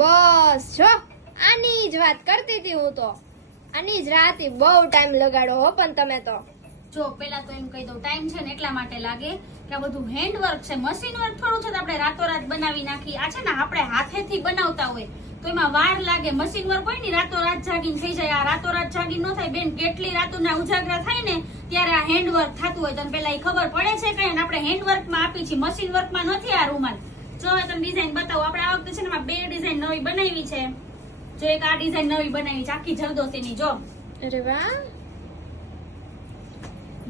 બસ જો આની જ વાત કરતી હતી હું તો. આની જ રાતે બહુ ટાઈમ લગાડો હો પણ તમે તો. જો પેલા તો એમ કહી દઉં, ટાઈમ છે ને એટલા માટે લાગે કે આ બધું હેન્ડવર્ક છે, મશીન વર્ક થોડું છે તો આપણે રાતોરાત બનાવી નાખી. આ છે ને આપણે હાથેથી બનાવતા હોય તો એમાં વાર લાગે. મશીન વર્ક હોય ને રાતોરાત જાગીને થઈ જાય. આ રાતોરાત જાગીને ન થાય બેન. કેટલી રાતોના ઉજાગરા થાય ને ત્યારે આ હેન્ડવર્ક થતું હોય. તને પેલા એ ખબર પડે છે કઈ? આપણે હેન્ડવર્ક માં આપી છે, મશીન વર્ક માં નથી. આ રૂમાલ જો તમે ડિઝાઇન બતાવો. આપણે આ વખતે છે ને બે ડિઝાઇન નવી બનાવી છે. જો એક આ ડિઝાઇન નવી બનાવી છે આખી જરદોસીની. જો અરે વાહ,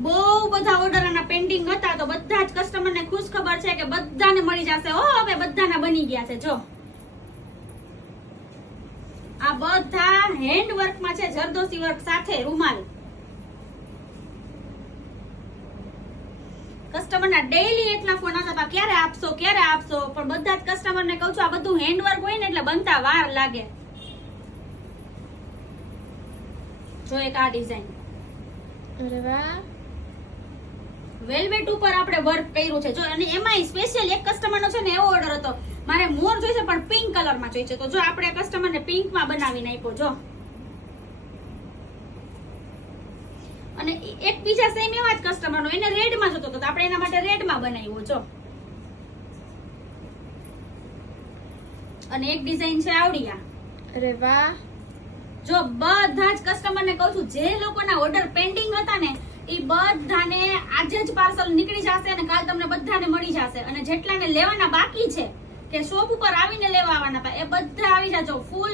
બહુ બધા ઓર્ડર આના પેન્ડિંગ હતા તો બધા જ કસ્ટમર ને ખુશ ખબર છે કે બધાને મળી જશે. ઓ હવે બધાના બની ગયા છે. જો આ બધા હેન્ડ વર્ક માં છે, જરદોસી વર્ક સાથે રૂમાલ. કસ્ટમર ના ડેઈલી એટલા ફોન આવતા હતા, ક્યારે આપશો ક્યારે આપશો. પણ બધા જ કસ્ટમર ને કહું છું આ બધું હેન્ડ વર્ક હોય ને એટલે બનતા વાર લાગે. જો એક આ ડિઝાઇન. અરે વાહ, વેલ્વેટ ઉપર આપણે વર્ક કર્યું છે. જો અને એમાંય સ્પેશિયલ એક કસ્ટમર નો છે ને એવો ઓર્ડર હતો, મારે મોર જોઈશે પણ પિંક કલર માં જોઈશે. તો જો આપણે કસ્ટમર ને પિંક માં બનાવીને આપ્યો. જો અને એક બીજા સેમ એવા જ કસ્ટમર નો એને રેડ માં જોતો હતો તો આપણે એના માટે રેડ માં બનાવ્યો. જો અને એક ડિઝાઇન છે આવડિયા. અરે વાહ, જો બધા જ કસ્ટમર ને કહું છું જે લોકોના ઓર્ડર પેન્ડિંગ હતા ને એ બધાને આજે જ પાર્સલ નીકળી જશે અને કાલ તમને બધાને મળી જશે. અને જેટલાને લેવાના બાકી છે કે શોપ ઉપર આવીને લેવા આવવાના એ બધા આવી જાજો. ફૂલ